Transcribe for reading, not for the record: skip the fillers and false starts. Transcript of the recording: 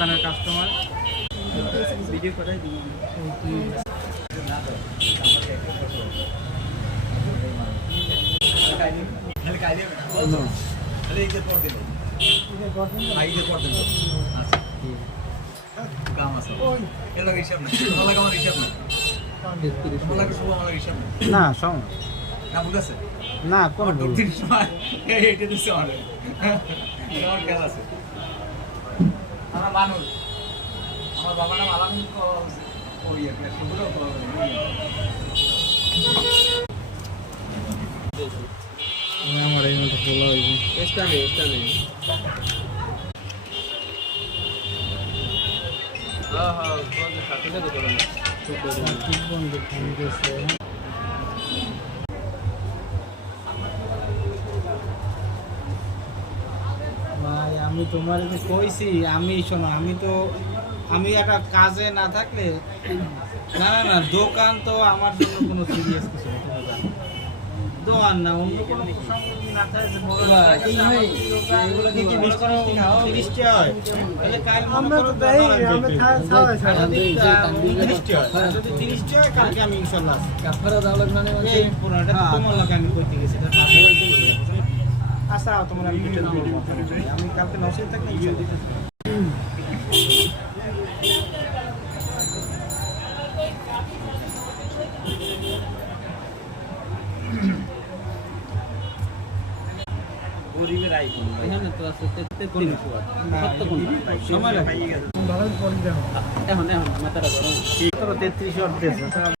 দোকানের customer video করাই দিই না সম না কোনো ভুল আমার মানুষ আমার বাবার নাম আলামিন করি একটা সেগুলো আমার এই মতো খোলা হয়েছে চেষ্টা নেই হ্যাঁ হ্যাঁ সাথে তো করেন ঠিক বন্ধু ফোন করছে ভাই আমি তোমার কইছি আমি শোনো আমি একটা কাজে না থাকলে না দোকান তো আমার জন্য কোনো সিরিয়াস কিছু না তুমি জানো দোকান না অন্য কোনো প্রসঙ্গ না থাকে বড় এগুলো কি মিস করো 30 টা হয় তাহলে কাল আমরা তো দেই আমরা ছাড়া 30 টা হয় যদি 30 টা হয় কালকে আমি ইনশাআল্লাহ কাফারা দাও লাগবে মানে এই পুরোটা তোমার লাগে আমি করতে গেছি এটা আচ্ছা তোমরা আমি ভিডিও করব আমি কালকে নসিব থাকলে ভিডিও দিতে গরিবের আইকন এখানে তো আছে তেতে কোন সত্য কোন সময় লাগে ভালো পড়ি দেখো এখন মাথাটা গরম 33 অর্ধেক